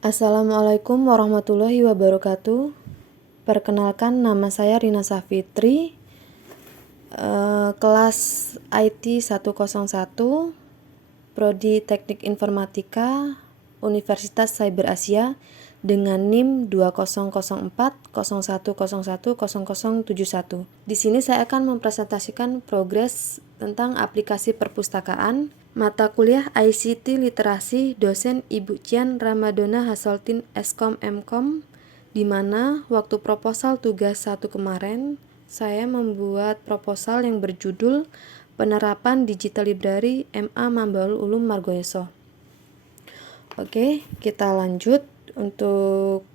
Assalamualaikum warahmatullahi wabarakatuh. Perkenalkan, nama saya Rina Safitri, kelas IT 101, Prodi Teknik Informatika, Universitas Cyber Asia, dengan NIM 200401010071. Di sini saya akan mempresentasikan progres tentang aplikasi perpustakaan mata kuliah ICT Literasi dosen Ibu Cian Ramadona Hasoltin Eskom Mkom, di mana waktu proposal tugas 1 kemarin saya membuat proposal yang berjudul Penerapan Digital Library MA Mambaul Ulum Margoyoso. Oke, kita lanjut untuk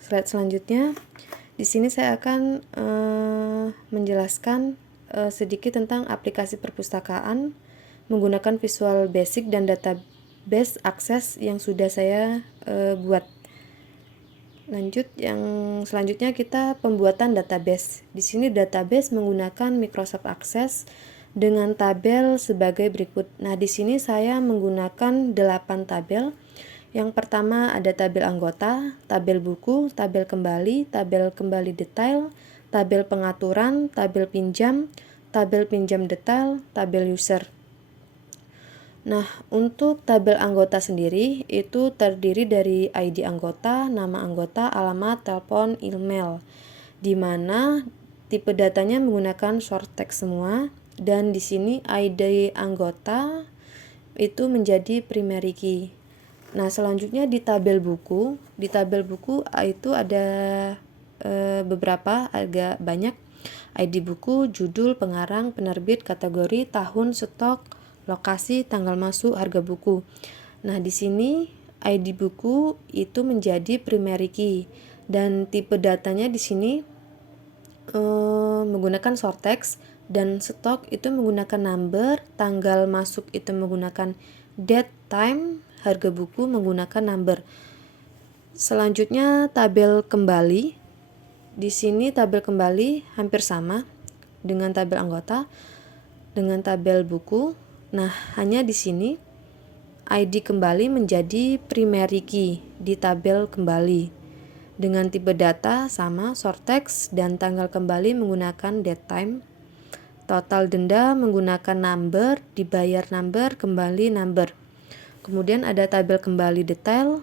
slide selanjutnya. Di sini saya akan menjelaskan sedikit tentang aplikasi perpustakaan menggunakan Visual Basic dan Database Access yang sudah saya buat. Lanjut, yang selanjutnya kita pembuatan database. Di sini database menggunakan Microsoft Access dengan tabel sebagai berikut. Nah, di sini saya menggunakan 8 tabel. Yang pertama ada tabel anggota, tabel buku, tabel kembali detail, tabel pengaturan, tabel pinjam detail, tabel user. Nah, untuk tabel anggota sendiri itu terdiri dari ID anggota, nama anggota, alamat, telepon, email, di mana tipe datanya menggunakan short text semua, dan di sini ID anggota itu menjadi primary key. Nah, selanjutnya di tabel buku itu ada beberapa, agak banyak ID buku, judul, pengarang, penerbit, kategori, tahun, stok, lokasi, tanggal masuk, harga buku. Nah, di sini ID buku itu menjadi primary key dan tipe datanya di sini menggunakan short text, dan stok itu menggunakan number, tanggal masuk itu menggunakan date, time, harga buku menggunakan number. Selanjutnya tabel kembali. Di sini tabel kembali hampir sama dengan tabel anggota, dengan tabel buku. Nah, hanya di sini ID kembali menjadi primary key di tabel kembali. Dengan tipe data sama short text dan tanggal kembali menggunakan date, time. Total denda menggunakan number, dibayar number, kembali number. Kemudian ada tabel kembali detail.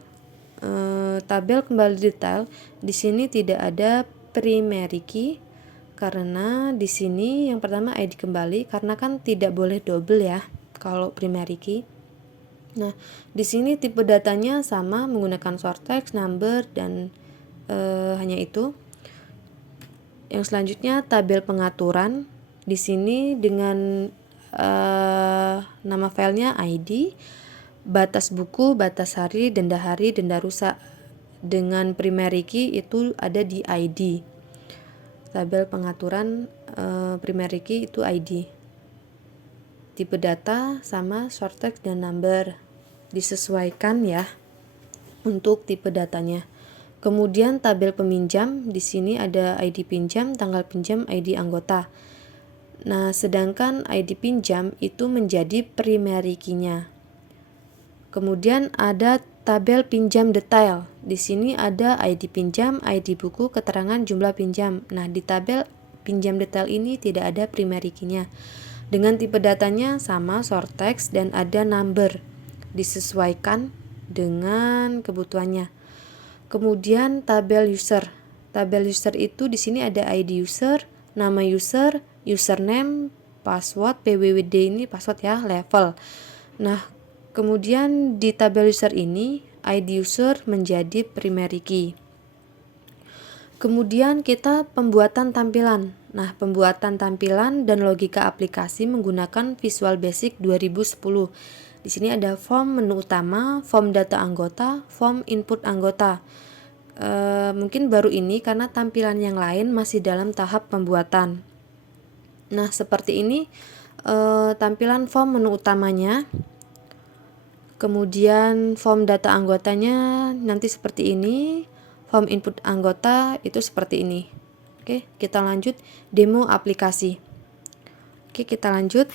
Tabel kembali detail di sini tidak ada primary key karena di sini yang pertama ID kembali, karena kan tidak boleh double ya kalau primary key. Nah, di sini tipe datanya sama menggunakan short text, number, dan hanya itu. Yang selanjutnya tabel pengaturan. Di sini dengan nama filenya ID, batas buku, batas hari, denda rusak. Dengan primary key itu ada di ID. Tabel pengaturan primary key itu ID. Tipe data sama short text dan number. Disesuaikan ya untuk tipe datanya. Kemudian tabel peminjam, di sini ada ID pinjam, tanggal pinjam, ID anggota. Nah, sedangkan ID pinjam itu menjadi primary key-nya. Kemudian ada tabel pinjam detail. Di sini ada ID pinjam, ID buku, keterangan jumlah pinjam. Nah, di tabel pinjam detail ini tidak ada primary key-nya. Dengan tipe datanya sama short text dan ada number. Disesuaikan dengan kebutuhannya. Kemudian tabel user. Tabel user itu di sini ada ID user, nama user, username, password, PWWD ini password ya, level. Nah, kemudian di tabel user ini ID user menjadi primary key. Kemudian kita pembuatan tampilan. Nah, pembuatan tampilan dan logika aplikasi menggunakan Visual Basic 2010. Di sini ada form menu utama, form data anggota, form input anggota. Mungkin baru ini karena tampilan yang lain masih dalam tahap pembuatan. Nah, seperti ini tampilan form menu utamanya. Kemudian form data anggotanya nanti seperti ini. Form input anggota itu seperti ini. Oke, kita lanjut demo aplikasi. Oke, kita lanjut.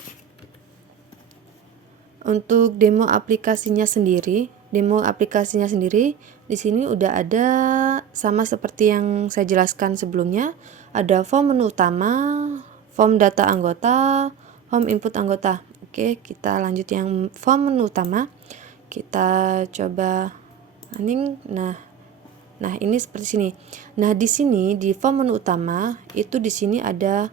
Untuk demo aplikasinya sendiri, demo aplikasinya sendiri. Di sini udah ada sama seperti yang saya jelaskan sebelumnya. Ada form menu utama, form data anggota, form input anggota. Oke, kita lanjut yang form menu utama. Kita coba running. Nah, ini seperti sini. Nah, di sini di form menu utama itu di sini ada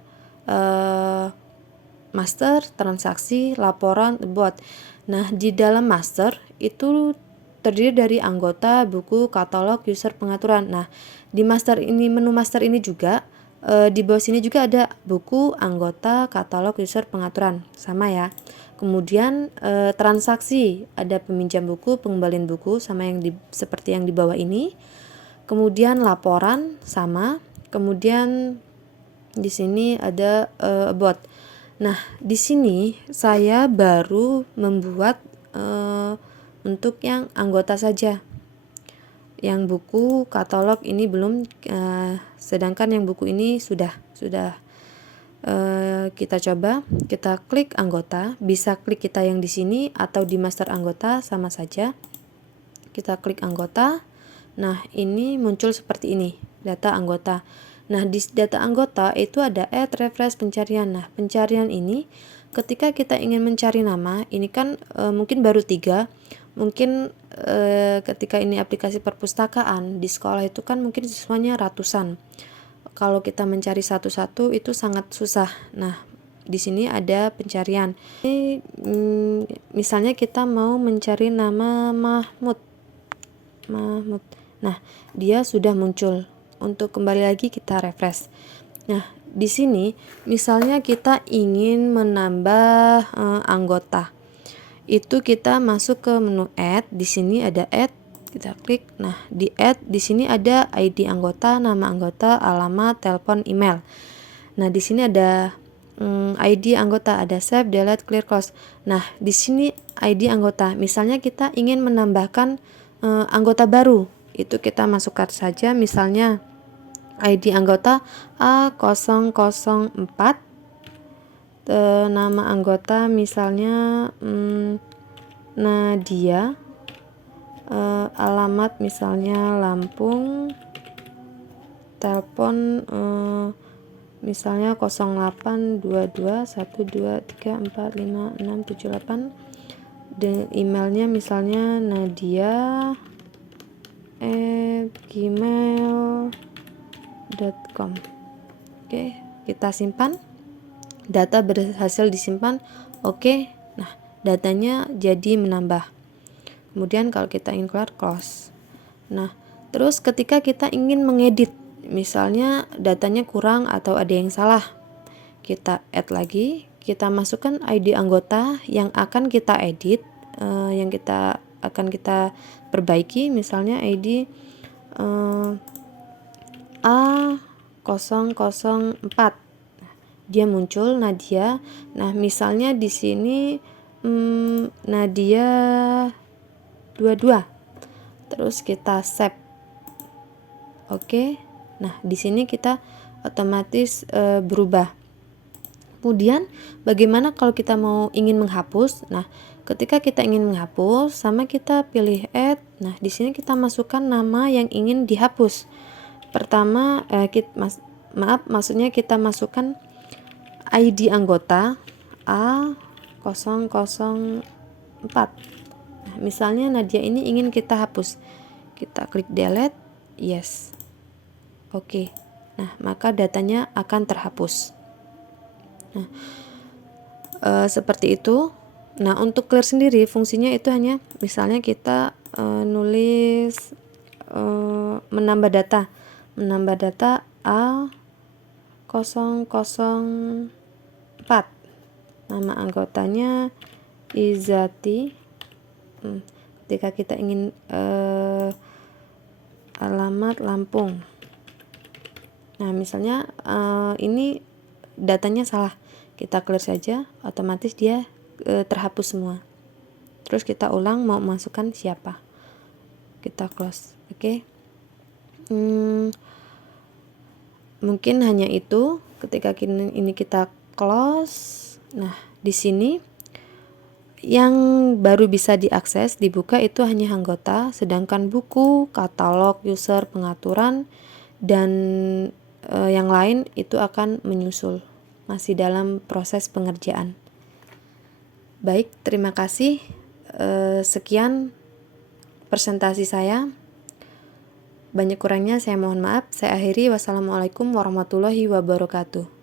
master, transaksi, laporan, about. Nah, di dalam master itu terdiri dari anggota, buku, katalog, user, pengaturan. Nah, di master ini, menu master ini juga di bawah sini juga ada buku, anggota, katalog, user, pengaturan. Sama ya. Kemudian transaksi, ada peminjam buku, pengembalian buku, sama yang seperti yang di bawah ini. Kemudian laporan sama. Kemudian di sini ada about. Nah, di sini saya baru membuat untuk yang anggota saja. Yang buku, katalog ini belum, sedangkan yang buku ini sudah. Kita coba, kita klik anggota, bisa klik kita yang di sini atau di master anggota sama saja. Kita klik anggota. Nah, ini muncul seperti ini, data anggota. Nah, di data anggota itu ada add, refresh, pencarian. Nah, pencarian ini ketika kita ingin mencari nama, ini kan mungkin baru 3. Mungkin ketika ini aplikasi perpustakaan di sekolah itu kan mungkin siswanya ratusan. Kalau kita mencari satu-satu itu sangat susah. Nah, di sini ada pencarian. Ini misalnya kita mau mencari nama Mahmud. Nah, dia sudah muncul. Untuk kembali lagi kita refresh. Nah, di sini misalnya kita ingin menambah anggota. Itu kita masuk ke menu add. Di sini ada add, kita klik. Nah, di add di sini ada ID anggota, nama anggota, alamat, telepon, email. Nah, di sini ada ID anggota, ada save, delete, clear, close. Nah, di sini ID anggota. Misalnya kita ingin menambahkan anggota baru, itu kita masukkan saja misalnya ID anggota A004, nama anggota misalnya Nadia, alamat misalnya Lampung, telepon misalnya 082212345678, dan emailnya misalnya nadia@gmail.com. Oke, kita simpan. Data berhasil disimpan. Oke. Nah, datanya jadi menambah. Kemudian kalau kita ingin keluar, close. Nah, terus ketika kita ingin mengedit, misalnya datanya kurang atau ada yang salah, kita add lagi, kita masukkan ID anggota yang akan kita edit, yang kita akan kita perbaiki, misalnya ID A004. Dia muncul Nadia. Nah, misalnya di sini Nadia 22. Terus kita save. Oke. Nah, di sini kita otomatis berubah. Kemudian bagaimana kalau kita mau ingin menghapus? Nah, ketika kita ingin menghapus, sama kita pilih add. Nah, di sini kita masukkan nama yang ingin dihapus. Pertama, maksudnya kita masukkan ID anggota A004. Nah, misalnya Nadia ini ingin kita hapus. Kita klik delete, yes. Oke. Nah, maka datanya akan terhapus. Nah, seperti itu. Nah, untuk clear sendiri fungsinya itu hanya misalnya kita nulis menambah data A004. Nama anggotanya Izati. Ketika kita ingin alamat Lampung. Nah, misalnya ini datanya salah, kita clear saja, otomatis dia terhapus semua. Terus kita ulang mau masukkan siapa, kita close. Oke. Mungkin hanya itu. Ketika ini kita close. Nah, di sini Yang baru bisa diakses, dibuka itu hanya anggota, sedangkan buku, katalog, user, pengaturan, dan yang lain itu akan menyusul, masih dalam proses pengerjaan. Baik, terima kasih. Sekian presentasi saya. Banyak kurangnya saya mohon maaf. Saya akhiri. Wassalamualaikum warahmatullahi wabarakatuh.